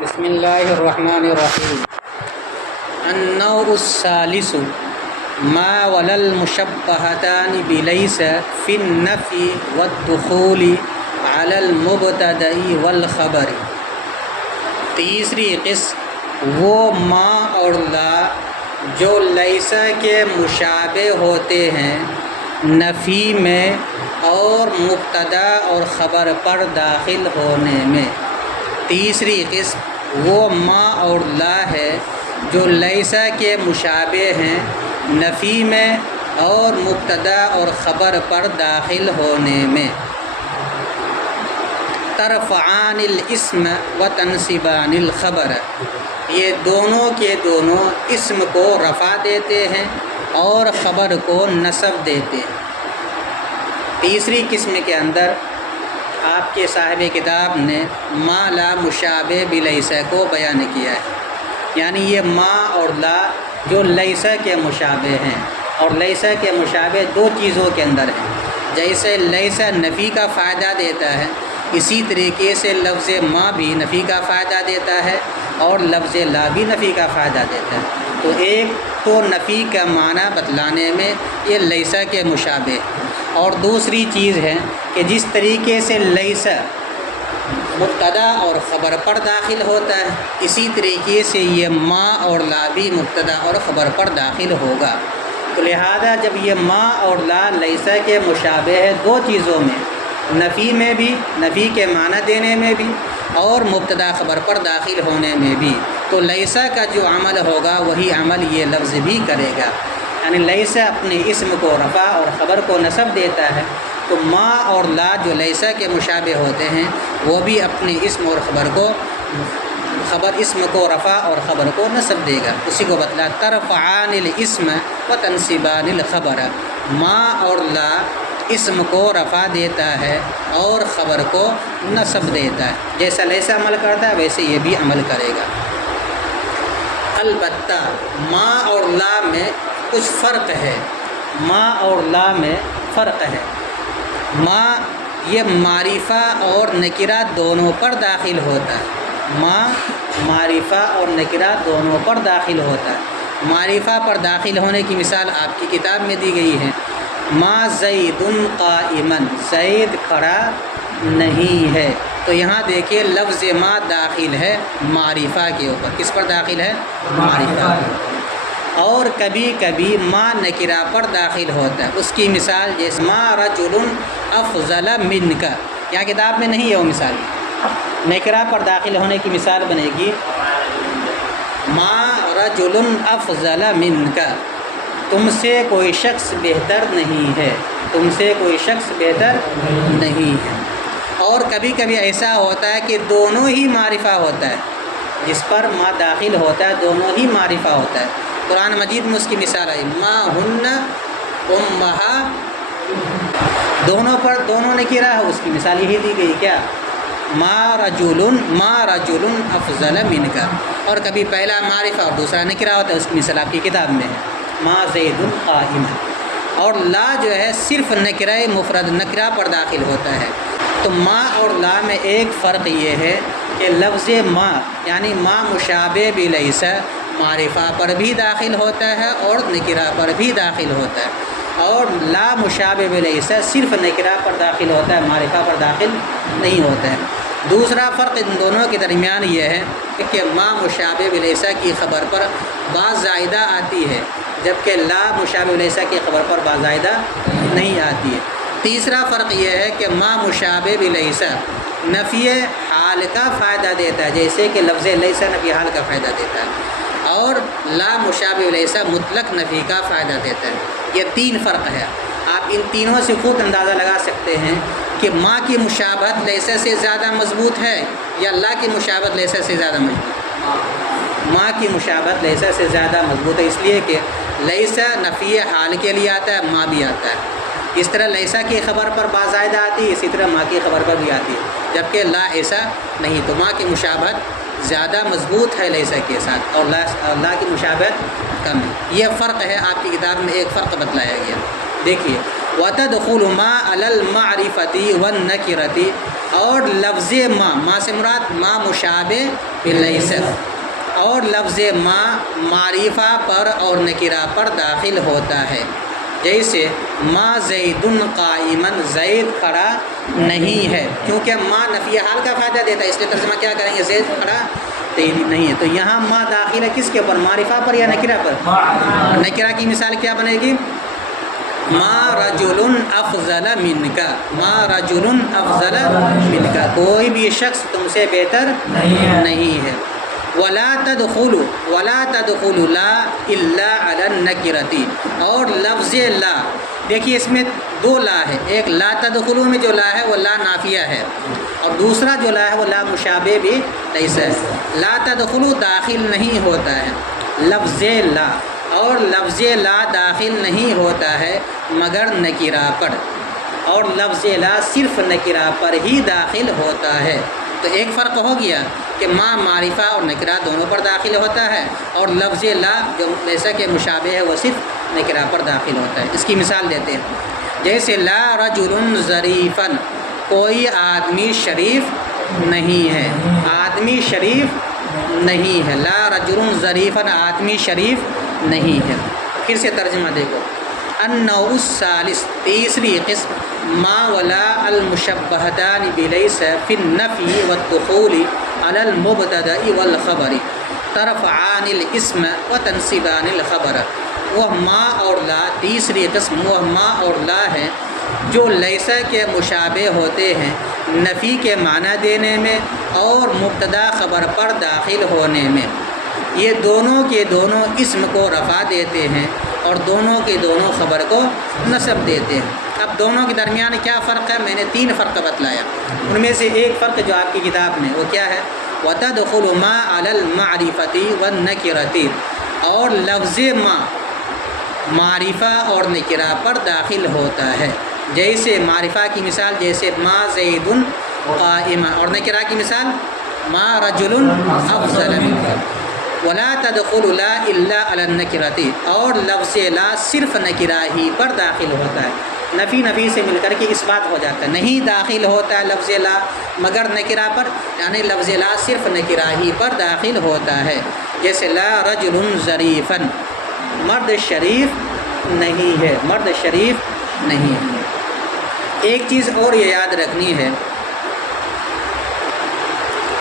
بسم اللہ الرحمن الرحیم۔ النوع الثالث ما ولا المشبہتان بلیس فی النفی والدخول علی المبتدأ والخبر۔ تیسری قسم وہ ما اور لا جو لیسا کے مشابہ ہوتے ہیں نفی میں اور مبتدا اور خبر پر داخل ہونے میں۔ تیسری قسم وہ ما اور لا ہے جو لیسا کے مشابہ ہیں نفی میں اور مبتدا اور خبر پر داخل ہونے میں۔ ترفعان الاسم و تنصبان الخبر، یہ دونوں کے دونوں اسم کو رفع دیتے ہیں اور خبر کو نصب دیتے ہیں۔ تیسری قسم کے اندر آپ کے صاحب کتاب نے ما لا مشابہ بلیسا کو بیان کیا ہے، یعنی یہ ما اور لا جو لیسا کے مشابہ ہیں، اور لیسا کے مشابہ دو چیزوں کے اندر ہیں۔ جیسے لیسا نفی کا فائدہ دیتا ہے، اسی طریقے سے لفظ ما بھی نفی کا فائدہ دیتا ہے اور لفظ لا بھی نفی کا فائدہ دیتا ہے۔ تو ایک تو نفی کا معنی بتلانے میں یہ لیسا کے مشابہ، اور دوسری چیز ہے کہ جس طریقے سے لیسا مبتدا اور خبر پر داخل ہوتا ہے، اسی طریقے سے یہ ما اور لا بھی مبتدا اور خبر پر داخل ہوگا۔ تو لہذا جب یہ ما اور لا لیسا کے مشابہ ہے دو چیزوں میں، نفی میں بھی، نفی کے معنی دینے میں بھی، اور مبتدا خبر پر داخل ہونے میں بھی، تو لیسا کا جو عمل ہوگا وہی عمل یہ لفظ بھی کرے گا۔ یعنی لیسا اپنے اسم کو رفع اور خبر کو نصب دیتا ہے، تو ما اور لا جو لیسا کے مشابہ ہوتے ہیں وہ بھی اپنے اسم اور اسم کو رفع اور خبر کو نصب دے گا۔ اسی کو بتلا ترفعان الاسم و تنصبان الخبر، ما اور لا اسم کو رفع دیتا ہے اور خبر کو نصب دیتا ہے۔ جیسا لیسا عمل کرتا ہے ویسے یہ بھی عمل کرے گا۔ البتہ ما اور لا میں کچھ فرق ہے، ما اور لا میں فرق ہے۔ ما یہ معرفہ اور نکرہ دونوں پر داخل ہوتا ہے، ما معرفہ اور نکرہ دونوں پر داخل ہوتا ہے۔ معرفہ پر داخل ہونے کی مثال آپ کی کتاب میں دی گئی ہے، ما زید قائما، زید کھڑا نہیں ہے۔ تو یہاں دیکھیے لفظ ما داخل ہے معرفہ کے اوپر، کس پر داخل ہے؟ معرفہ۔ اور کبھی کبھی ما نکرہ پر داخل ہوتا ہے، اس کی مثال جیسے ما رجل افضل منک، یہاں کتاب میں نہیں ہے وہ مثال، نکرہ پر داخل ہونے کی مثال بنے گی ما رجل افضل منک، تم سے کوئی شخص بہتر نہیں ہے، تم سے کوئی شخص بہتر نہیں ہے۔ اور کبھی کبھی ایسا ہوتا ہے کہ دونوں ہی معرفہ ہوتا ہے، جس پر ما داخل ہوتا ہے دونوں ہی معرفہ ہوتا ہے۔ قرآن مجید میں اس کی مثال آئی ما ہن دونوں پر دونوں نکرہ ہے، اس کی مثال یہی دی گئی کیا؟ ما رجل افضل منک۔ اور کبھی پہلا معرفہ اور دوسرا نکرہ ہوتا ہے، اس کی مثال آپ کی کتاب میں ہے ما زید قائم۔ اور لا جو ہے صرف نکرہ مفرد نکرہ پر داخل ہوتا ہے۔ تو ما اور لا میں ایک فرق یہ ہے کہ لفظ ما یعنی ما مشابہ بلیسا معرفہ پر بھی داخل ہوتا ہے اور نکرہ پر بھی داخل ہوتا ہے، اور لا مشابہ بلیسا صرف نکرہ پر داخل ہوتا ہے، معرفہ پر داخل نہیں ہوتا ہے۔ دوسرا فرق ان دونوں کے درمیان یہ ہے کہ ما مشابہ بلیسا کی خبر پر با زائدہ آتی ہے، جبکہ لا مشابہ بلیسا کی خبر پر با زائدہ نہیں آتی ہے۔ تیسرا فرق یہ ہے کہ ما مشابہ بلیسا نفی حال کا فائدہ دیتا ہے، جیسے کہ لفظ لیسا نفی حال کا فائدہ دیتا ہے، اور لا مشابہ بلیسا مطلق نفی کا فائدہ دیتا ہے۔ یہ تین فرق ہے، آپ ان تینوں سے خود اندازہ لگا سکتے ہیں کہ ما کی مشابہت لیسا سے زیادہ مضبوط ہے یا لا کی مشابہت لیسا سے زیادہ مضبوط؟ ما کی مشابہت لیسا سے زیادہ مضبوط ہے، اس لیے کہ لیسا نفی حال کے لیے آتا ہے، ما بھی آتا ہے۔ اس طرح لیسا کی خبر پر با زائدہ آتی ہے، اسی طرح ما کی خبر پر بھی آتی ہے، جبکہ لا ایسا نہیں۔ تو ما کی مشابہت زیادہ مضبوط ہے لیسا کے ساتھ، اور لا کی مشابہت کم ہے۔ یہ فرق ہے، آپ کی کتاب میں ایک فرق بتلایا گیا۔ دیکھیے وتدخل ما علی المعرفۃ والنکرۃ، اور لفظ ما سے مراد ما مشابہ بلیس، اور لفظ ما معرفہ پر اور نکرہ پر داخل ہوتا ہے، جیسے ما زید قائما، زید کھڑا نہیں ہے، کیونکہ ما نفی حال کا فائدہ دیتا ہے، اس لیے ترجمہ کیا کریں گے، زید کھڑا نہیں ہے۔ تو یہاں ما داخل ہے کس کے اوپر، معرفہ پر یا نکرہ پر؟ نکرہ کی مثال کیا بنے گی، ما رجل افضل منک، ما رجل افضل منک، کوئی بھی شخص تم سے بہتر نہیں ہے۔ ولا تدخلوا لا الا علی النکرۃ، اور لفظ لا، دیکھیے اس میں دو لا ہے، ایک لا تدخلوا میں جو لا ہے وہ لا نافیہ ہے، اور دوسرا جو لا ہے وہ لا مشابہ بھی لیس ہے۔ لا تدخلوا داخل نہیں ہوتا ہے لفظ لا، اور لفظ لا داخل نہیں ہوتا ہے مگر نکرہ پر، اور لفظ لا صرف نکرہ پر ہی داخل ہوتا ہے۔ تو ایک فرق ہو گیا کہ ما معرفہ اور نکرہ دونوں پر داخل ہوتا ہے، اور لفظ لا جو جیسا کہ مشابہ ہے وہ صرف نکرہ پر داخل ہوتا ہے۔ اس کی مثال دیتے ہیں، جیسے لا رجل ظریفا، کوئی آدمی شریف نہیں ہے، آدمی شریف نہیں ہے، لا رجل ظریفا، آدمی شریف نہیں ہے۔ پھر سے ترجمہ دیکھو، النوع الثالث، تیسری قسم، ما ولا المشبہتان بلیس فی النفی والدخول علی المبتدأ والخبر ترفعان الاسم وتنصبان الخبر، وہ ما اور لا، تیسری قسم وہ ما اور لا ہے جو لیسا کے مشابہ ہوتے ہیں نفی کے معنی دینے میں اور مبتدا خبر پر داخل ہونے میں، یہ دونوں کے دونوں اسم کو رفع دیتے ہیں اور دونوں کے دونوں خبر کو نصب دیتے ہیں۔ اب دونوں کے درمیان کیا فرق ہے، میں نے 3 فرق بتلایا، ان میں سے ایک فرق جو آپ کی کتاب میں وہ کیا ہے، وَتَدْخُلُ مَا عَلَى الْمَعْرِفَةِ وَالنَّكِرَةِ، اور لفظ ما معرفہ اور نکرہ پر داخل ہوتا ہے، جیسے معرفہ کی مثال جیسے ما زید قائم، اور نکرہ کی مثال ما رجل افضل منک۔ ولا تدخل لا الا علی النکرۃ، اور لفظ لا صرف نکرہ ہی پر داخل ہوتا ہے، نفی نفی سے مل کر کے اس بات ہو جاتا ہے، نہیں داخل ہوتا ہے لفظ لا مگر نکرہ پر، یعنی لفظ لا صرف نکرہ ہی پر داخل ہوتا ہے، جیسے لا رجل ظریفا، مرد شریف نہیں ہے، مرد شریف نہیں ہے۔ ایک چیز اور یہ یاد رکھنی ہے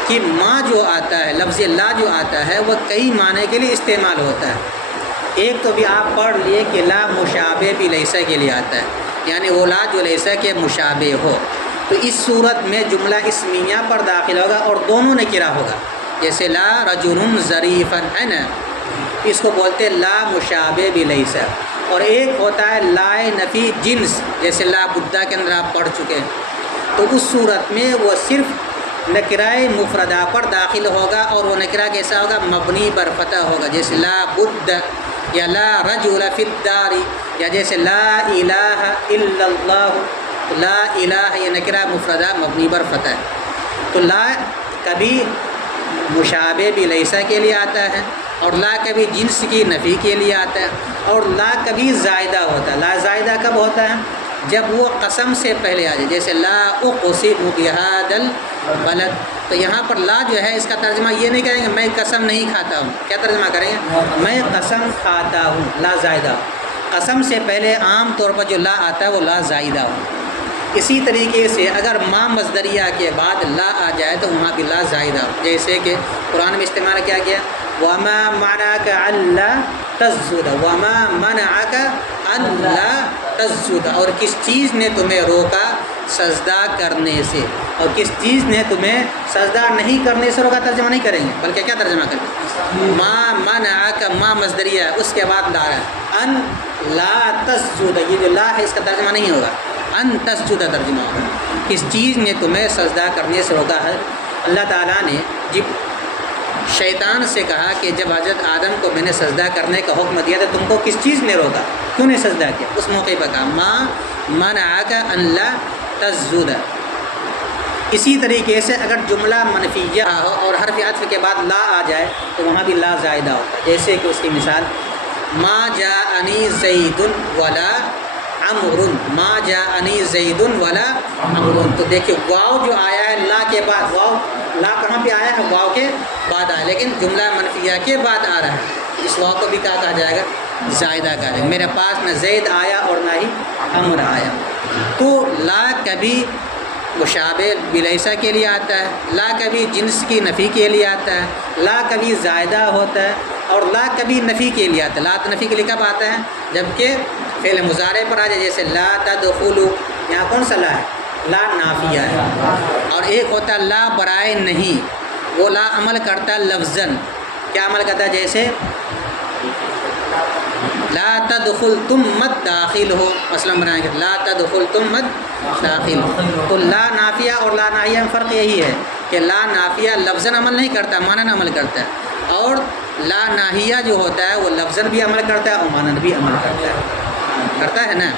کہ ما جو آتا ہے، لفظ لا جو آتا ہے وہ کئی معنی کے لیے استعمال ہوتا ہے۔ ایک تو بھی آپ پڑھ لیے کہ لا مشابہ بھی لیسا کے لیے آتا ہے، یعنی وہ لا جو لیسا کے مشابہ ہو، تو اس صورت میں جملہ اسمیہ پر داخل ہوگا اور دونوں نکرہ ہوگا، جیسے لا رجل ظریفا، ہے نا، اس کو بولتے لا مشابہ بھی لیسا۔ اور ایک ہوتا ہے لا نفی جنس، جیسے لا بدہ کے اندر آپ پڑھ چکے ہیں، تو اس صورت میں وہ صرف نکرہ مفردہ پر داخل ہوگا، اور وہ نکرہ کیسا ہوگا، مبنی پر فتح ہوگا، جیسے لا بد یا لا رجل فی الدار، یا جیسے لا الہ الا اللہ، لا الہ یہ نکرہ مفردہ مبنی پر فتح ہے۔ تو لا کبھی مشابہ بھی لیسا کے لیے آتا ہے، اور لا کبھی جنس کی نفی کے لیے آتا ہے، اور لا کبھی زائدہ ہوتا ہے۔ لا زائدہ کب ہوتا ہے، جب وہ قسم سے پہلے آ جائے، جیسے لا اقسم بہذا البلد، تو یہاں پر لا جو ہے اس کا ترجمہ یہ نہیں کریں گے میں قسم نہیں کھاتا ہوں، کیا ترجمہ کریں گے، میں قسم کھاتا ہوں، لا زائدہ۔ قسم سے پہلے عام طور پر جو لا آتا ہے وہ لا زائدہ ہو۔ اسی طریقے سے اگر ما مصدریہ کے بعد لا آ جائے تو وہاں بھی لا زائدہ ہو، جیسے کہ قرآن میں استعمال کیا گیا وَمَا مَنَعَكَ أَلَّا تَسْجُدَ، وَمَا مَنَعَكَ أَلَّا تَسْجُدَ، اور کس چیز نے تمہیں روکا سجدہ کرنے سے، اور کس چیز نے تمہیں سجدہ نہیں کرنے سے روکا، ترجمہ نہیں کریں گے بلکہ کیا ترجمہ کریں گے، ما منعک، ما مصدریہ ہے اس کے بعد لا ہے، ان لا تسجد، یہ جو لا ہے اس کا ترجمہ نہیں ہوگا، ان تسجد ترجمہ ہوگا، کس چیز نے تمہیں سجدہ کرنے سے روکا ہے۔ اللہ تعالیٰ نے جب شیطان سے کہا کہ جب حضرت آدم کو میں نے سجدہ کرنے کا حکم دیا تو تم کو کس چیز نے روکا، کیوں نے سجدہ کیا، اس موقع پر کہا ما منعک ان لا تسجد۔ اسی طریقے سے اگر جملہ منفیہ ہو اور حرف عطف کے بعد لا آ جائے تو وہاں بھی لا زائدہ ہوتا ہے، جیسے کہ اس کی مثال ما جاءنی زید ولا عمرن ما جاءنی زید ولا عمرن. تو دیکھیے واو جو آیا ہے لا کے بعد، واو لا کہاں پہ آیا ہے؟ واو کے بعد آیا، لیکن جملہ منفیہ کے بعد آ رہا ہے، اس واو کو بھی کیا کہا جائے گا؟ زائدہ کہا جائے گا. میرے پاس نہ زید آیا اور نہ ہی عمر آیا. تو لا کبھی مشابہ بلیسا کے لیے آتا ہے، لا کبھی جنس کی نفی کے لیے آتا ہے، لا کبھی زائدہ ہوتا ہے، اور لا کبھی نفی کے لیے آتا ہے. لا نفی کے لیے کب آتا ہے؟ جبکہ فعل مضارع پر آ جائے، جیسے لا تدخلوا، یہاں کون سا لا ہے؟ لا نافیہ ہے. اور ایک ہوتا ہے لا برائے نہیں، وہ لا عمل کرتا ہے لفظاً. کیا عمل کرتا ہے؟ جیسے لا تدخل، تم مت داخل ہو، مثلا بنائیں گے لا تدخل تم مت داخل. تو لا نافیہ اور لا ناہیہ میں فرق یہی ہے کہ لا نافیہ لفظاً عمل نہیں کرتا، مانن عمل کرتا ہے، اور لا ناہیہ جو ہوتا ہے وہ لفظاً بھی عمل کرتا ہے اور مانن بھی عمل کرتا ہے نا.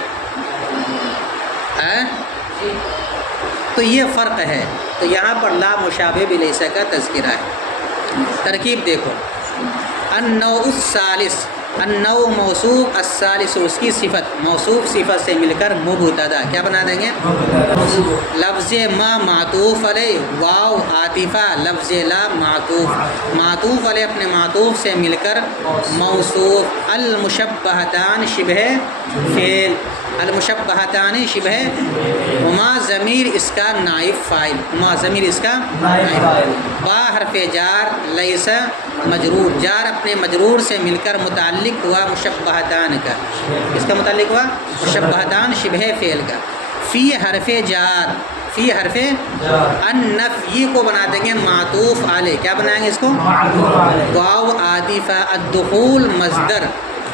تو یہ فرق ہے. تو یہاں پر لا مشابہ بلیسا کا تذکرہ ہے. ترکیب دیکھو، النوع الثالث، النوع موصوف، الثالث اس کی صفت، موصوف صفت سے مل کر مبتدا کیا بنا دیں گے؟ لفظ ما معطوف علیہ، واو عاطفہ، لفظ لا معطوف، معطوف علیہ اپنے معطوف سے مل کر موصوف. المشبہتان شبہ فعل، المشبہتان شبہ، وما ضمیر اس کا نائب فاعل، وما ضمیر اس کا نائب فاعل. با حرف جار، لیس مجرور، جار اپنے مجرور سے مل کر متعلق ہوا مشبہتان کا. اس کا متعلق ہوا مشبہتان شبہ فعل کا. فی حرف جار، فی حرف النفی کو بنا دیں گے معطوف علیہ. کیا بنائیں گے اس کو؟ واو عاطفہ، الدخول مصدر،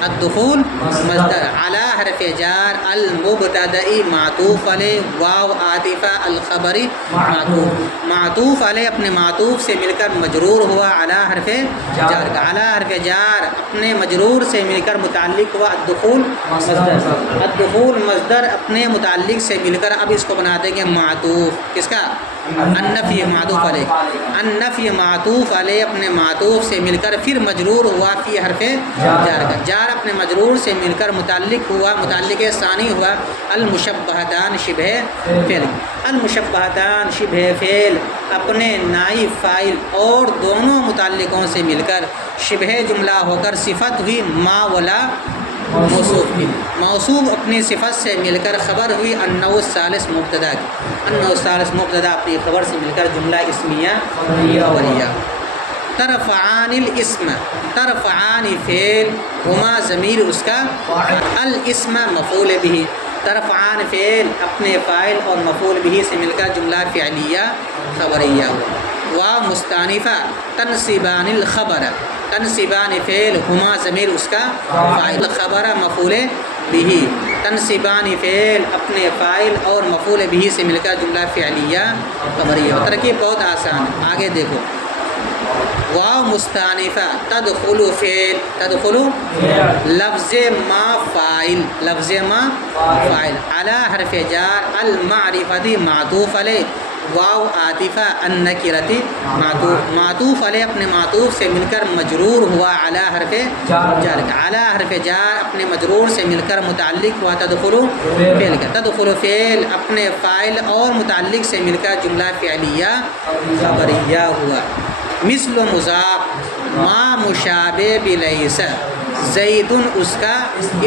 الدخول مصدر، علی حرف جار، المبتدئی معطوف علیہ، واو عاطفہ، الخبری معطوف. معطوف علیہ اپنے معطوف سے مل کر مجرور ہوا علی حرف جار کا. علی حرف جار اپنے مجرور سے مل کر متعلق ہوا الدخول مصدر، الدخول مصدر اپنے متعلق سے مل کر اب اس کو بنا دیں گے معطوف. کس کا؟ النفی معطوف علیہ. النفی معطوف علیہ اپنے معطوف سے مل کر پھر مجرور ہوا فی حرف جار کا. جار اپنے مجرور سے مل کر متعلق ہوا، متعلق ثانی ہوا المشبہتان شبہ فعل. المشبہتان شبہ فعل اپنے نائب فاعل اور دونوں متعلقوں سے مل کر شبہ جملہ ہو کر صفت ہوئی ما ولا موصوف بھی. موصوف اپنی صفت سے مل کر خبر ہوئی النوع الثالث مبتدا کی. النوع الثالث مبتدا اپنی خبر سے مل کر جملہ اسمیہ خبریہ. ترفعان الاسم، ترفعان فعل، ہما ضمیر اس کا، الاسم مفعول به. ترفعان فعل اپنے فاعل اور مفعول به سے مل کر جملہ فعلیہ خبریہ ہوا. واو مستانفہ، تنصبان الخبر، تنصبان فعل، ہما ضمیر اس کا فاعل، خبر مفعول به. تنصبان فعل اپنے فاعل اور مفعول به سے مل کر جملہ فعلیہ خبریہ. ترکیب بہت آسان ہے، آگے دیکھو. واو مستانفہ، تدخل فعل، تدخل لفظ ما فاعل، لفظ ما فاعل، علی حرف جار، المعرفتی معطوف علیہ، واو عاطفہ، النکرتی معطوف. معطوف علیہ اپنے معطوف سے مل کر مجرور ہوا علی حرف جار، علی حرف جار اپنے مجرور سے مل کر متعلق ہوا تدخل فعل کا. تدخل فعل اپنے فاعل اور متعلق سے مل کر جملہ فعلیہ خبریہ ہوا. مثل مضاف، ما مشابہ بلیس، زید اس کا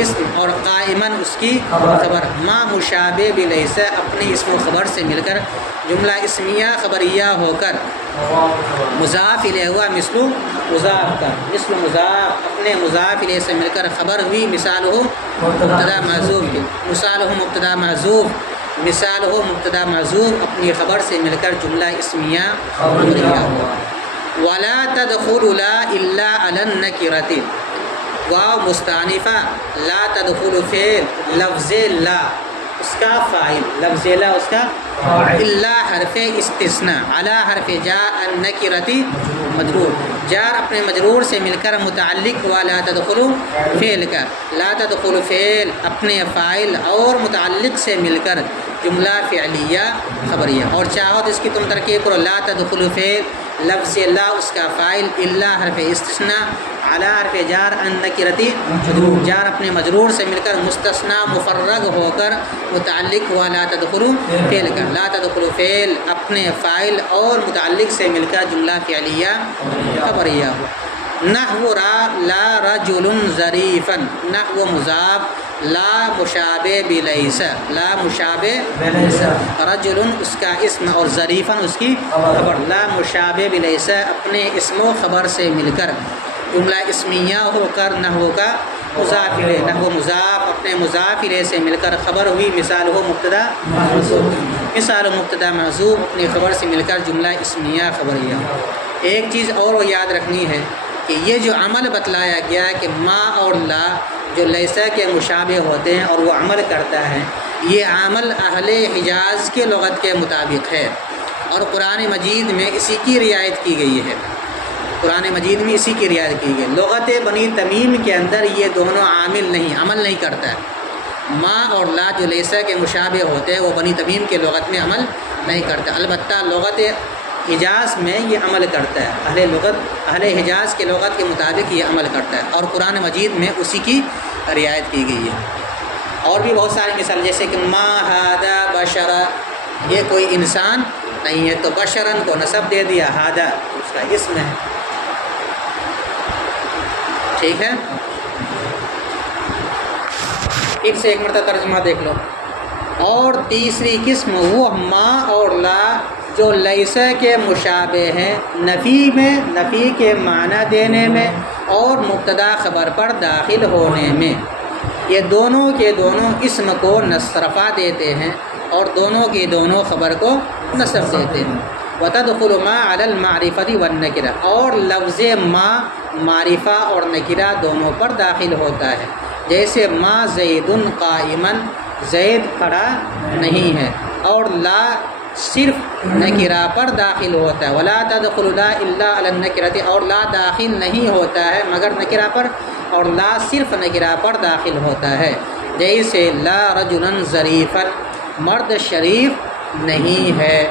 اسم اور قائمن اس کی خبر. ما مشابہ بلیس اپنے اسم و خبر سے مل کر جملہ اسمیہ خبریہ ہو کر مضاف الیہ ہوا مثل مضاف کا. مثل مضاف اپنے مضاف الیہ سے مل کر خبر ہوئی مثال ہو مبتدا محذوف کی. مثال ہو مبتدا محذوف، مثال ہو مبتدا محذوف اپنی خبر سے مل کر جملہ اسمیہ خبریہ ہوا. ولا تدخل لا الا علی النکرۃ، واو مستانفہ، لا تدخل فعل، لفظ لا اس کا فاعل، لفظ لا اس کا الا حرف استثناء، علی حرف جار، النکرۃ مجرور، جار اپنے مجرور سے مل کر متعلق ہوا لا تدخل فعل کا. لا تدخل فعل اپنے فاعل اور متعلق سے مل کر جملہ فعلیہ خبریہ. اور چاہو تو اس کی تم ترکیب کرو، لا تدخل فعل، لفظ لا اس کا فاعل، الا حرف استثناء، علی حرف جار ان نکرتی مجرور، جار اپنے مجرور سے مل کر مستثنا مفرغ ہو کر متعلق ہوا لا تدخلوا فعل کا، لا تدخلوا فعل اپنے فاعل اور متعلق سے مل کر جملہ فعلیہ خبریہ ہوا۔ نحو لا رجل ظریفا، نحو مضاف، لا مشابہ بلیس، لا مشابہ بلیس، رجل اس کا اسم اور ظریفا اس کی خبر، لا مشابہ بلیس اپنے اسم و خبر سے مل کر جملہ اسمیہ ہو کر نحو کا مضاف الیہ، نحو مضاف اپنے مضاف الیہ سے مل کر خبر ہوئی، مثال ہو مبتدا منصوب، مثال و مبتدا منصوب اپنی خبر سے مل کر جملہ اسمیہ خبریہ۔ ایک چیز اور حیات رکھنی ہے کہ یہ جو عمل بتلایا گیا ہے کہ ما اور لا جو لیسا کے مشابہ ہوتے ہیں اور وہ عمل کرتا ہے، یہ عمل اہل حجاز کے لغت کے مطابق ہے اور قرآن مجید میں اسی کی رعایت کی گئی ہے، قرآن مجید میں اسی کی رعایت کی گئی۔ لغت بنی تمیم کے اندر یہ دونوں عامل نہیں، عمل نہیں کرتا ہے، ما اور لا جو لیسا کے مشابہ ہوتے ہیں وہ بنی تمیم کے لغت میں عمل نہیں کرتا، البتہ لغت حجاز میں یہ عمل کرتا ہے، اہل حجاز کے لغت کے مطابق یہ عمل کرتا ہے اور قرآن مجید میں اسی کی رعایت کی گئی ہے۔ اور بھی بہت ساری مثال جیسے کہ ما ھذا بشرا، یہ کوئی انسان نہیں ہے تو بشرن کو نسب دے دیا، ھذا اس کا اسم ہے، ٹھیک ہے۔ پھر سے ایک مرتبہ ترجمہ دیکھ لو۔ اور تیسری قسم وہ ما اور لا جو لیسا کے مشابہ ہیں، نفی میں، نفی کے معنی دینے میں اور مبتدا خبر پر داخل ہونے میں، یہ دونوں کے دونوں اسم کو رفع دیتے ہیں اور دونوں کے دونوں خبر کو نصب دیتے ہیں۔ وتدخل ما علی المعرفۃ والنکرہ، اور لفظ ما معرفہ اور نکرہ دونوں پر داخل ہوتا ہے، جیسے ما زید قائما، زید کھڑا نہیں ہے، اور لا صرف نکرہ پر داخل ہوتا ہے، ولا تدخل لا الا علی النکرۃ، اور لا داخل نہیں ہوتا ہے مگر نکرہ پر، اور لا صرف نکرہ پر داخل ہوتا ہے، جیسے لا رجلا ظریفا، مرد شریف نہیں ہے،